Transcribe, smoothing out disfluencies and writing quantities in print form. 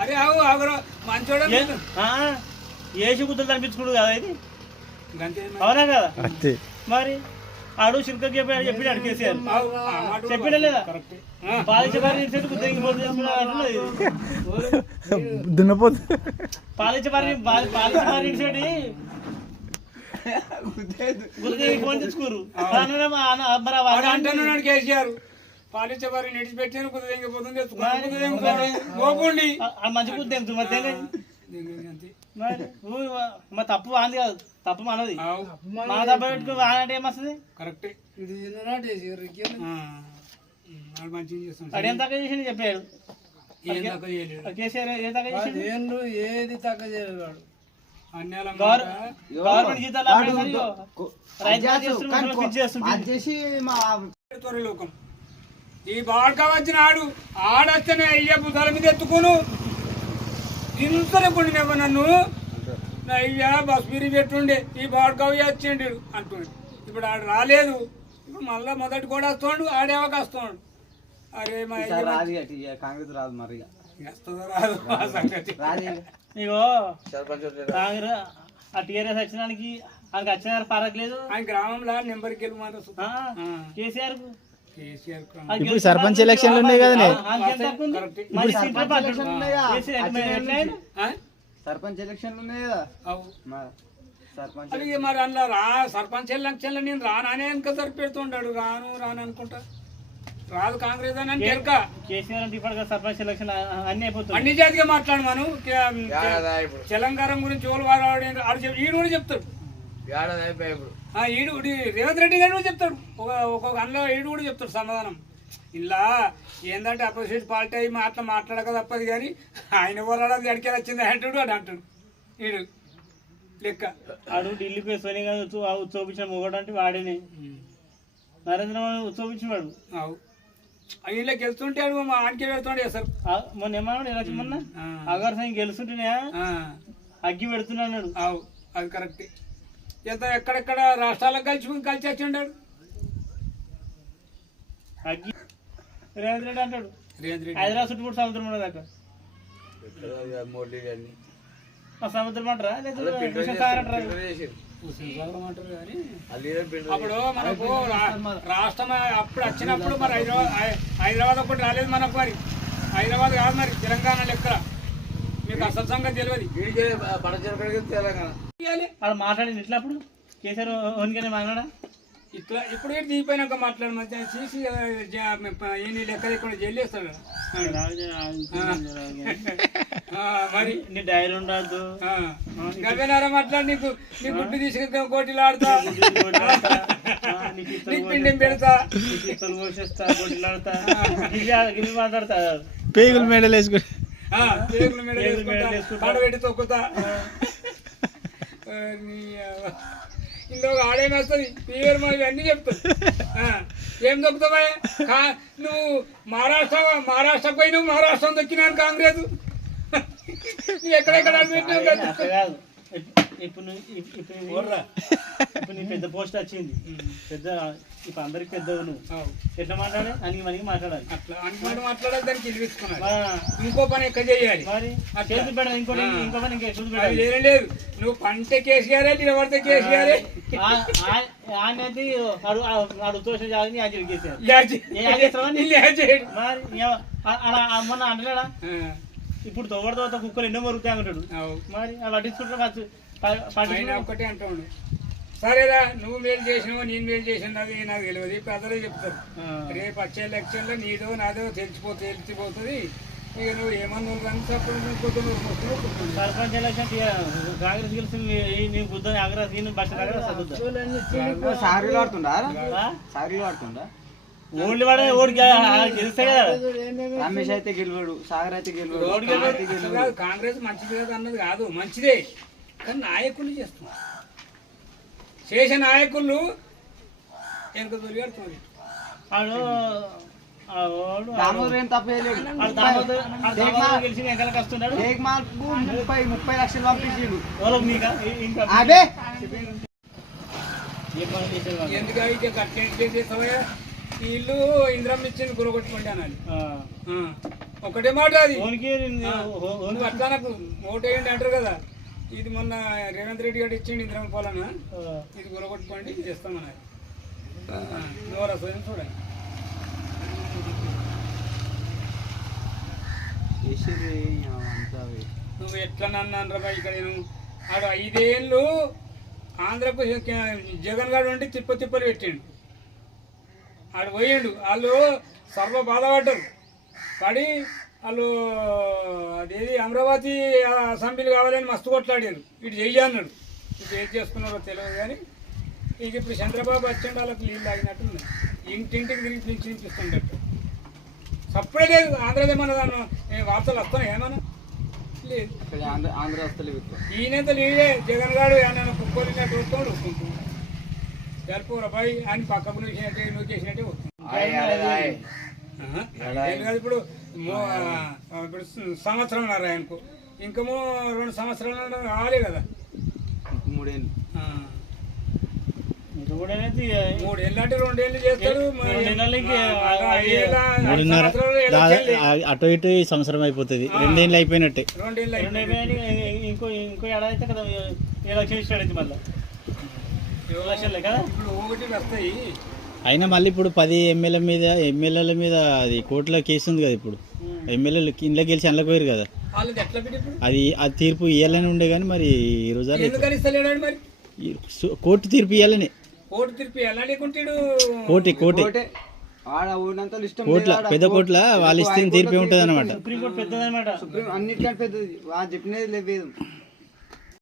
అరే ఆగు మంచోడ ఏసి గుద్దలు కనిపించుకోడు కదా ఇది అవునా కదా మరి ఆడు శిల్క చెప్పి అడిగేసారు చెప్పినా లేదా పాలించే వారిని దున్నపోతు పాలించే వారిని ఫోన్ తెచ్చుకోరు అంటున్నాడు కేసీఆర్ పాలించే వారిని నిడిచిపెట్టాను కుదిరిపోతుంది మంచి కుద్దేందు మరి మా తప్పు వాంది కాదు తప్పు మనది మా తప్ప పెట్టుకుని వానంటే ఏమొస్తుంది కరెక్ట్ అడేం తక్కువ చేసి చెప్పాడు కేసీఆర్ ఏం తక్కువ చేసి ఏది తక్కువ చేయలేడు గవర్నమెంట్ జీతాలు లోకం ఈ బాడక వచ్చిన ఆడొస్తేనే అయ్యా బుధాల మీద ఎత్తుకోను ఇంతనే నన్ను అయ్యా బస్ మీరు పెట్టుండే ఈ బాడకవి వచ్చిండు అంటుండే ఇప్పుడు ఆడు రాలేదు ఇప్పుడు మళ్ళా మొదటి కూడా వస్తున్నాడు ఆడే అవకాశం అరే మా కాంగ్రెస్ రాదు మరి ఇగో కాంగ్రెస్ ఆ టీఆర్ఎస్ వచ్చినానికి ఆయనకి వచ్చిన పరగలేదు ఆయన గ్రామంలో నెంబర్కి వెళ్ళి మాట కేసీఆర్ ఇప్పుడు సర్పంచ్ ఎలక్షన్లు ఉన్నాయి కదా సర్పంచ్ ఎలక్షన్లు ఉన్నాయి కదా అలాగే మరి అందులో సర్పంచ్ ఎలక్షన్లో నేను రానానే వెనక సరిపెడుతుంటాడు రాను అనుకుంటా రాదు కాంగ్రెస్ అని కేసీఆర్ సర్పంచ్ ఎలక్షన్ అన్ని అయిపోతుంది అన్ని జాతిగా మాట్లాడు మనం తెలంగాణ గురించి ఈడు కూడా చెప్తాడు ఈడు రేవంత్ రెడ్డి గారు కూడా చెప్తాడు ఒక్కొక్క అందులో ఈడు కూడా చెప్తాడు సమాధానం ఇలా ఏంటంటే అపోజిట్ పార్టీ అయి మాట్లాడక తప్పదు కానీ ఆయన పోరాడదు ఎడికెళ్ళి వచ్చింది అంటాడు అని అంటాడు ఈడు లెక్క ఆడు ఢిల్లీకి సోనియా గాంధీ ఉత్సవించిన మొగడు అంటే వాడిని నరేంద్ర మోడీ ఉత్సవించినాడు ఇలా గెలుస్తుంటాడు మా ఆడికే పెడుతుండే సార్ మొన్న ఏమన్నాడు ఎలక్షన్ మొన్న అగర్ సింగ్ గెలుస్తుంటేనే అగ్గి పెడుతున్నాడు అది కరెక్ట్ ఎంత ఎక్కడెక్కడ రాష్ట్రాలకు కలిసి వచ్చిండాడు అగ్గి రేవంత్ రెడ్డి అంటాడు హైదరాబాద్ చుట్టుముట్టు సముద్రం ఉన్నది అక్కడ సముద్రం అంటారా అప్పుడు మనకు రాష్ట్రం అప్పుడు వచ్చినప్పుడు మరి హైదరాబాద్ ఒకటి రాలేదు మనకు మరి హైదరాబాద్ కాదు మరి తెలంగాణ లెక్క మీకు అసలు సంగతి తెలియదు తెలంగాణ మాట్లాడింది ఇట్లా అప్పుడు కేసీఆర్ ఓన్గానే మాట్లాడా ఇట్లా ఇప్పుడు దిగిపోయినాక మాట్లాడు మంచి చేసి ఈయన లెక్క ఇక్కడ జైలేస్తాడు మరి నీ డైరీ ఉండద్దు గవేనారా మాట్లాడి నీకు నీ గుడ్డు తీసుకెళ్తా కోటిలు ఆడతా నీకు పిండి పెడతా పోషిస్తా కోటిలు ఆడతా గిల్లి మాట్లాడతా పేగులు మెడలు వేసుకుంటా పేగులు మెడలు పెట్టి తొక్కుతా ఇంకొక ఆడేమేస్తుంది పేరు మరి అన్నీ చెప్తావు ఏం దొక్కుతావా నువ్వు మహారాష్ట్ర పోయి నువ్వు మహారాష్ట్రం దొక్కినాను కాంగ్రెస్ నువ్వు ఎక్కడెక్కడ ఇప్పుడు నీ పెద్ద పోస్ట్ వచ్చింది పెద్ద ఇప్పుడు అందరికి పెద్ద నువ్వు ఎట్లా మాట్లాడాలి అనికి మనకి మాట్లాడాలి అట్లా అనుకుంటూ మాట్లాడాలి దానికి ఇదిపించుకున్నాను ఇంకో పని ఎక్కడ చేయాలి మరి చేసి పెట్టాలి ఇంకో పని లేదు నువ్వు పంటే కేసీఆరే నిలబడితే కేసీఆరే ఆయనది అడుగుతోసిన జాగ్రత్త మొన్న అంటాడా ఇప్పుడు తోట కుక్కలు ఎన్నో మరుగుతాయి అంటాడు మరి పట్టించుకుంటాడు ఒకటే అంటాడు సరేరా నువ్వు మేలు చేసినావు నేను మేలు చేసినది నాకు తెలియదు ప్రజలే చెప్తారు రేపు వచ్చే ఎలక్షన్లో నీదో నాదో తెలిసిపోతుంది ఇక నువ్వు ఏమన్నా సర్పంచ్ ఎలక్షన్ కాంగ్రెస్ గెలిచింది ఓన్లీ వాడే ఓడి గెలిస్తే కదా రమేష్ అయితే గెలవాడు సాగర్ అయితే గెలవాడు కాంగ్రెస్ మంచిది కదా అన్నది కాదు మంచిదే కానీ నాయకులు చేస్తున్నారు చేసే నాయకులు ఎంత తొలిగాడుతున్నారు దామోదర్ ఏం తప్పలేదు 30 లక్షలు పంపించిండు అదే ఎందుకంటే కట్టే చేసేసావా వీళ్ళు ఇంద్రం ఇచ్చింది గురగొట్టుకోండి అనాలి ఒకటే మాట అది ఓన్కి నువ్వు అట్లా నాకు ఓటేయండి అంటారు కదా. ఇది మొన్న రేవంత్ రెడ్డి గారు ఇచ్చిండు ఇంద్రమ్మ పాలన, ఇది గురగొట్టుకోండి ఇది ఇస్తామన్నది. ఎవరు అసలు చూడండి. నువ్వు ఎట్లా నన్ను అనరా ఇక్కడ నేను ఆడు 5 ఏళ్ళు ఆంధ్రప్రదేశ్ జగన్ గారు అంటే తిప్పలు పెట్టిండు. ఆడు పోయిండు, వాళ్ళు సర్వ బాధపడ్డారు. పడి వాళ్ళు అదేది అమరావతి అసెంబ్లీ కావాలని మస్తు కొట్లాడారు. ఇటు చెయ్యి అన్నాడు. ఇప్పుడు ఏం చేసుకున్నారో తెలియదు కానీ ఇక ఇప్పుడు చంద్రబాబు వచ్చండి వాళ్ళకి నీళ్ళు తాగినట్టు ఉంది. ఇంటింటికి తిరిగి పిలిచిస్తుండట్టు సప్పుడే లేదు. ఆంధ్రదే మన వార్తలు వస్తున్నాయి ఏమన్నా లేదు. ఆంధ్ర వస్తలేదు. ఈయనంత నీడే జగన్ గారు ఏమన్నా కుక్కోలినట్టు వస్తాడు వస్తుంటుంది. జరుపురా బాయ్ అని పక్కకు నువ్వు చేసినట్టే వస్తుంది. ఇప్పుడు ఇప్పుడు సంవత్సరం ఆయనకు ఇంకా 2 సంవత్సరాలు కావాలి కదా. 3 ఏళ్ళు 3 ఏళ్ళు అంటే 2 ఏళ్ళు చేస్తాడు. 3.5 అటు ఇటు ఈ సంవత్సరం అయిపోతుంది. 2 ఏళ్ళు అయిపోయినట్టే. 2 ఏళ్ళు ఇంకో ఏడాది అయితే కదా ఎలక్షన్ స్టార్ట్ అయితే మళ్ళీ ఎలక్షన్లే కదా ఇప్పుడు ఒకటి వస్తాయి. అయినా మళ్ళీ ఇప్పుడు 10 ఎమ్మెల్యేల మీద అది కోర్టులో కేసు ఉంది కదా. ఇప్పుడు ఎమ్మెల్యేలు ఇంట్లో గెలిచి అందులో పోయారు కదా. వాళ్ళది ఎట్లా పెట్టి ఇప్పుడు అది తీర్పు ఇవ్వాలని ఉండే కానీ మరి ఈ రోజు ఎందుకని ఇస్తలేడు మరి. కోర్టు తీర్పు ఇవ్వాలని. కోర్టు తీర్పు ఎలా లేకుంటాడు. కోర్టు కోట్ల పెద్ద కోట్ల వాళ్ళు ఇస్తే తీర్పు ఉంటుంది అనమాట. సుప్రీంకోర్టు పెద్దదన్నమాట. సుప్రీం అన్నిటికంటే పెద్దది. వాళ్ళు చెప్పినది లేదు.